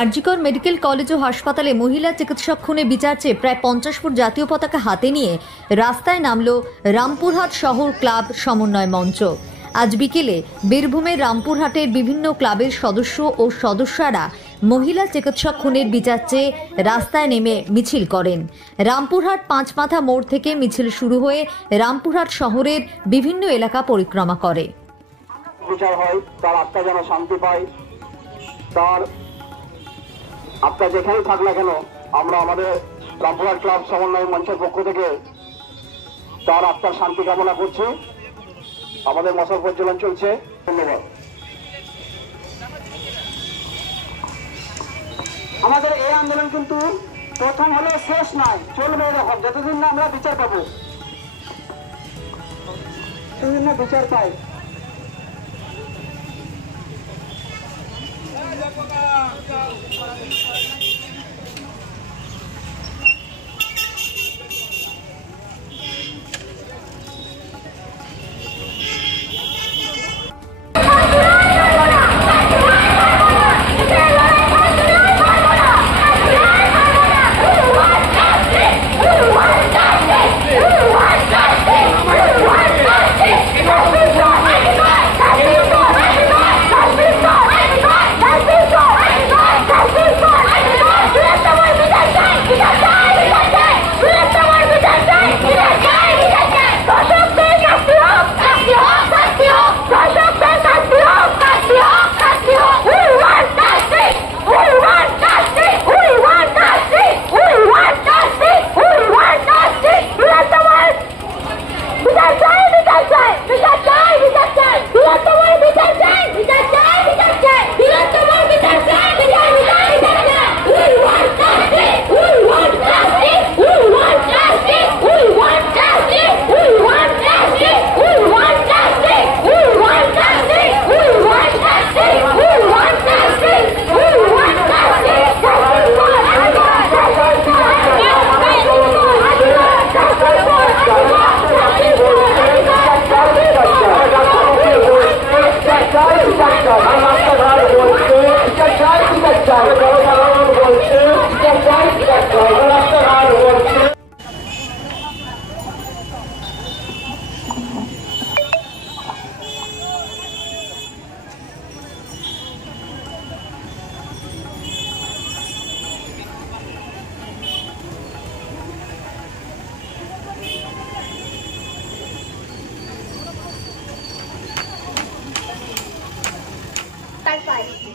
RG Kar medical college ও হাসপাতালে মহিলা চিকিৎসক খুনে বিচার চেয়ে প্রায় 50 ফুট জাতীয় পতাকা হাতে নিয়ে রাস্তায় নামল রামপুরহাট শহর ক্লাব সমন্বয় মঞ্চ। আজ বিকেলে বীরভূমের রামপুরহাটের বিভিন্ন ক্লাবের সদস্য ও সদস্যরা মহিলা চিকিৎসক খুনের বিচার চেয়ে রাস্তায় নেমে মিছিল করেন। রামপুরহাট পাঁচমাথা মোড় থেকে মিছিল শুরু হয়ে রামপুরহাট শহরের বিভিন্ন এলাকা পরিক্রমা করে। বিচার হয়, তার আত্মা যেন শান্তি পায়, তার আত্মা যেখানেই থাক না কেন আমরা আমাদের রামপুরহাট ক্লাব সমন্বয় মঞ্চের পক্ষ থেকে তার আত্মার শান্তি কামনা করছি। আমাদের মশাল প্রজ্বলন চলছে। ধন্যবাদ। আমাদের এই আন্দোলন কিন্তু প্রথম হলে শেষ নয়, চলবে এরকম যতদিন না আমরা বিচার পাবো, ততদিন না বিচার পাই।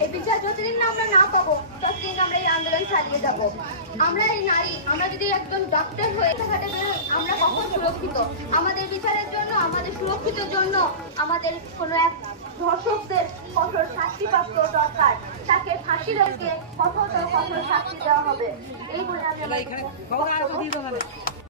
এই বিচার যতদিন না আমরা না পাবো ততদিন আমরা এই আন্দোলন চালিয়ে যাব। আমরা এই নারী, আমরা যদি একদম ডক্টর হয়ে ঘাটে বেরোই আমরা কখন সুরক্ষিত? আমাদের বিচারের জন্য, আমাদের সুরক্ষিত জন্য আমাদের কোনো এক ধর্ষকদের কঠোর শাস্তিপ্রাপ্ত দরকার। তাকে ফাঁসি রেখে কঠোর শাস্তি দেওয়া হবে। এই বলে আমি